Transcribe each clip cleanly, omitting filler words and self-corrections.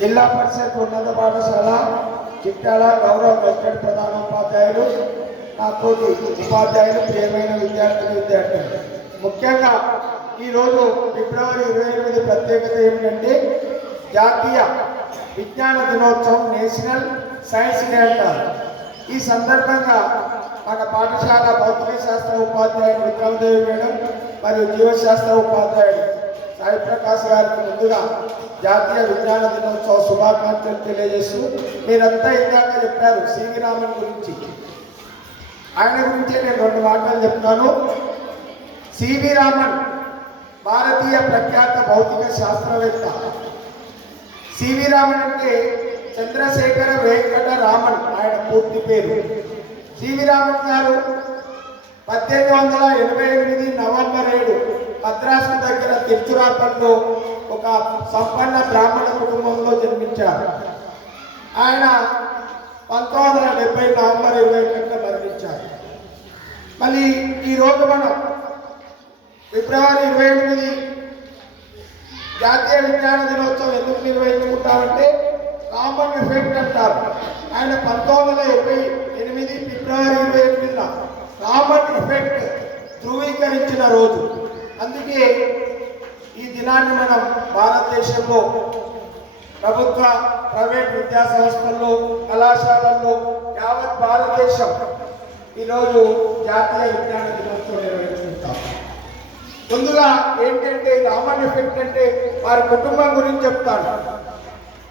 జిల్లా పరిషత్ ఉన్నత పాఠశాల చిట్టాల గౌరవ గెస్టెడ్ ప్రధానోపాధ్యాయులు, నా తోటి ఉపాధ్యాయులు, ప్రియమైన విద్యార్థులు, ముఖ్యంగా ఈరోజు ఫిబ్రవరి 28 ప్రత్యేకత ఏమిటంటే జాతీయ విజ్ఞాన దినోత్సవం, నేషనల్ సైన్స్ డే అంటారు. ఈ సందర్భంగా మన పాఠశాల భౌతిక శాస్త్ర ఉపాధ్యాయుడు విక్రమదేవి మేడం మరియు జీవశాస్త్ర ఉపాధ్యాయుడు సాయి ప్రకాష్ గారికి ముందుగా జాతీయ విజ్ఞాన దినోత్సవ శుభాకాంక్షలు తెలియజేస్తూ, మీరంతా ఇందాక చెప్పారు సివి రామన్ గురించి. ఆయన గురించే నేను 2 మాటలు చెప్తాను. సివి రామన్ భారతీయ ప్రఖ్యాత భౌతిక శాస్త్రవేత్త. సివి రామన్ అంటే చంద్రశేఖర వెంకట రామన్ ఆయన పూర్తి పేరు. సివి రామన్ గారు 1888 నవంబర్ 7 మద్రాసు దగ్గర తిరుచురాపల్లో ఒక సంపన్న బ్రాహ్మణ కుటుంబంలో జన్మించారు. ఆయన 1970 నవంబర్ 21 మరణించారు. మళ్ళీ ఈరోజు మనం ఫిబ్రవరి 28 జాతీయ విజ్ఞాన దినోత్సవం ఎందుకు నిర్వహించుకుంటామంటే రామన్ ఎఫెక్ట్ అంటారు. ఆయన 1928 ఫిబ్రవరి 28న రామన్ ఎఫెక్ట్ ధృవీకరించిన రోజు. అందుకే ఈ దినాన్ని మనం భారతదేశంలో ప్రభుత్వ, ప్రైవేట్ విద్యా సంస్థల్లో, కళాశాలల్లో యావత్ భారతదేశం ఈరోజు జాతీయ విజ్ఞాన దినోత్సవం నిర్వహించుకుంటాం. ముందుగా ఏంటంటే రామన్ ఎఫెక్ట్ అంటే వారి కుటుంబం గురించి చెప్తాను.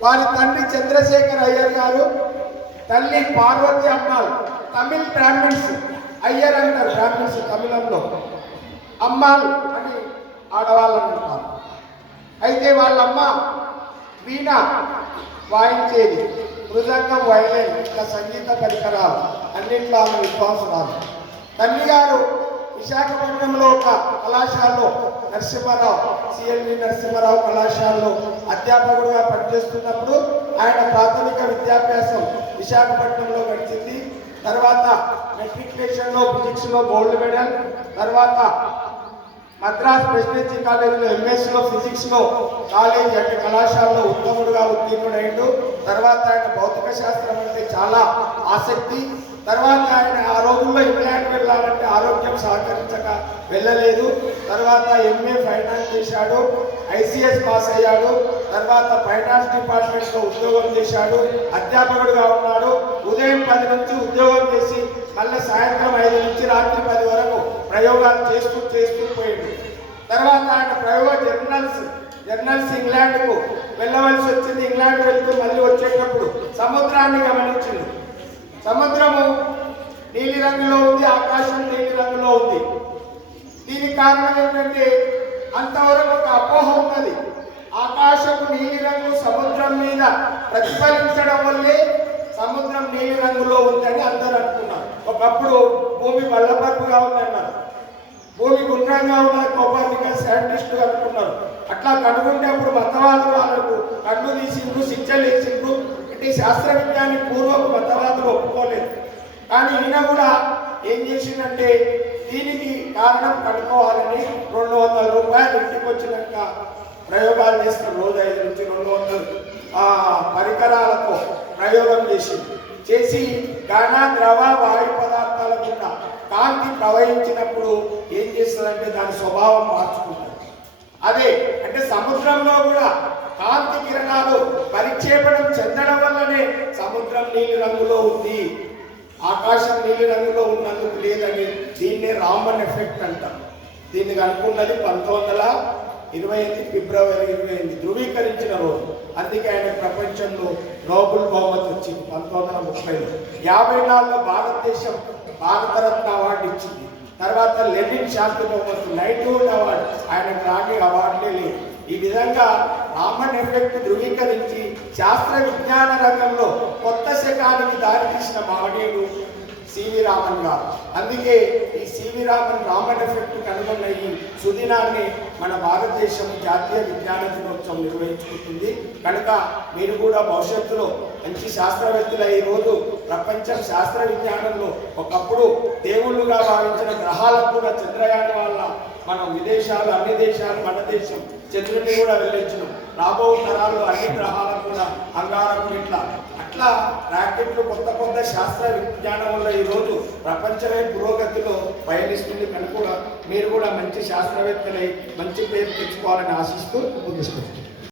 వారి తండ్రి చంద్రశేఖర్ అయ్యర్ గారు, తల్లి పార్వతి అమ్మాள். తమిళ్ బ్రాహ్మిన్స్, అయ్యర్ అంటారు బ్రాహ్మిన్స్ తమిళంలో, అమ్మాள் అని ఆడవాళ్ళని అంటారు. అయితే వాళ్ళమ్మ వీణ వాయించేది, మృదంగం, వైలెన్, ఇంకా సంగీత పరికరాలు అన్నింటిలో ఆమె విద్వాంసురాలు. తల్లి గారు విశాఖపట్నంలో ఒక కళాశాలలో నరసింహారావు, సిఎల్వి నరసింహారావు కళాశాలలో అధ్యాపకుడుగా పనిచేస్తున్నప్పుడు ఆయన ప్రాథమిక విద్యాభ్యాసం విశాఖపట్నంలో గడిచింది. తర్వాత మెట్రికులేషన్లో ఫిజిక్స్లో గోల్డ్ మెడల్, తర్వాత మద్రాస్ ప్రెసిడెన్సీ కాలేజీలో ఎంఎస్లో ఫిజిక్స్లో కాలేజీ అంటే కళాశాలలో ఉత్తముడుగా ఉత్తీర్ణుడైండు. తర్వాత ఆయన భౌతిక శాస్త్రం అంటే చాలా ఆసక్తి. తర్వాత ఆయన ఆ రోజుల్లో ఇంగ్లాండ్ వెళ్ళాలంటే ఆరోగ్యం సహకరించక వెళ్ళలేదు. తర్వాత ఎంఏ ఫైనాన్స్ చేశాడు, ఐసిఎస్ పాస్ అయ్యాడు. తర్వాత ఫైనాన్స్ డిపార్ట్మెంట్లో ఉద్యోగం చేశాడు, అధ్యాపకుడుగా ఉన్నాడు. ఉదయం 10 నుంచి ఉద్యోగం చేసి మళ్ళీ సాయంత్రం 5 నుంచి రాత్రి 10 వరకు ప్రయోగాలు చేస్తూ పోయిండు. తర్వాత ఆయన ప్రయోగ జర్నల్స్ ఇంగ్లాండ్కు వెళ్ళవలసి వచ్చింది. ఇంగ్లాండ్ వెళ్తూ మళ్ళీ వచ్చేటప్పుడు సముద్రాన్ని గమనించింది. సముద్రము నీలి రంగులో ఉంది, ఆకాశం నీలి రంగులో ఉంది. దీనికి కారణం ఏంటంటే అంతవరకు ఒక అపోహ ఉన్నది. ఆకాశము నీలి రంగు సముద్రం మీద ప్రతిఫలించడం వల్లే సముద్రం నీలి రంగులో ఉందని అందరూ అనుకున్నారు. ఒకప్పుడు భూమి బల్లపరుపుగా ఉందన్నారు, భూమి గుండ్రంగా ఉన్నది కోపర్నికస్ సైంటిస్టులు అనుకున్నారు. అట్లా కనుగొంటే అప్పుడు మతవాదులు వాళ్ళకు కన్ను తీసిండ్రు, శిక్షలు వేసిండ్రు. అంటే శాస్త్ర విజ్ఞాని పూర్వపు మతవాదులు ఒప్పుకోలేదు. కానీ ఈయన కూడా ఏం చేసిందంటే దీనికి కారణం కనుక్కోవాలని 200 రూపాయలు ఇంటికి వచ్చినాక ప్రయోగాలు చేస్తారు. రోజు 5 నుంచి 200 పరికరాలతో ప్రయోగం చేసి ఘన, ద్రవ, వాయు పదార్థాల గుండా కాంతి ప్రవహించినప్పుడు ఏం చేస్తుందంటే దాని స్వభావం మార్చుకుంటుంది. అదే అంటే సముద్రంలో కూడా కాంతి కిరణాలు పరిక్షేపణం చెందడం వల్లనే సముద్రం నీలి రంగులో ఉంది, ఆకాశం నీలి రంగులో ఉన్నందుకు లేదని దీన్నే రామన్ ఎఫెక్ట్ అంటారు. దీన్ని కనుక్కున్నది 1928 ఫిబ్రవరి 28 ధృవీకరించిన రోజు. అందుకే ఆయన ప్రపంచంలో నోబెల్ బహుమతి వచ్చింది 1930లో. 54లో భారతదేశం భారతరత్న అవార్డు ఇచ్చింది. తర్వాత లెనిన్ శాంతి బహుమతి, నైట్హుడ్ అవార్డు, ఆయనకు రాని అవార్డులే లేదు. ఈ విధంగా రామన్ ఎఫెక్ట్ ధృవీకరించి శాస్త్ర విజ్ఞాన రంగంలో కొత్త శకానికి దారితీసిన మహనీయుడు సివి రామన్ గారు. అందుకే ఈ సివి రామన్ ఎఫెక్ట్ కనుగొన్న ఈ సుదినాన్ని మన భారతదేశం జాతీయ విజ్ఞాన దినోత్సవం నిర్వహించుకుంటుంది. కనుక మీరు కూడా భవిష్యత్తులో మంచి శాస్త్రవేత్తల ఈరోజు ప్రపంచం శాస్త్ర విజ్ఞానంలో ఒకప్పుడు దేవుళ్ళుగా భావించిన గ్రహాలకు కూడా చంద్రయాన్ వల్ల మనం విదేశాలు, అన్ని దేశాలు, మన దేశం చంద్రుడిని కూడా వెళ్ళొచ్చినాం. రాబో తరాల్లో అన్ని గ్రహాలకు కూడా అంగారకుడు ఇట్లా అట్లా రాకెట్లు కొత్త కొత్త శాస్త్ర విజ్ఞానం వల్ల ఈరోజు ప్రపంచమే పురోగతిలో పయనిస్తుంది కనుక కూడా మీరు కూడా మంచి శాస్త్రవేత్తలై మంచి పేరు తెచ్చుకోవాలని ఆశిస్తూ ముందుకు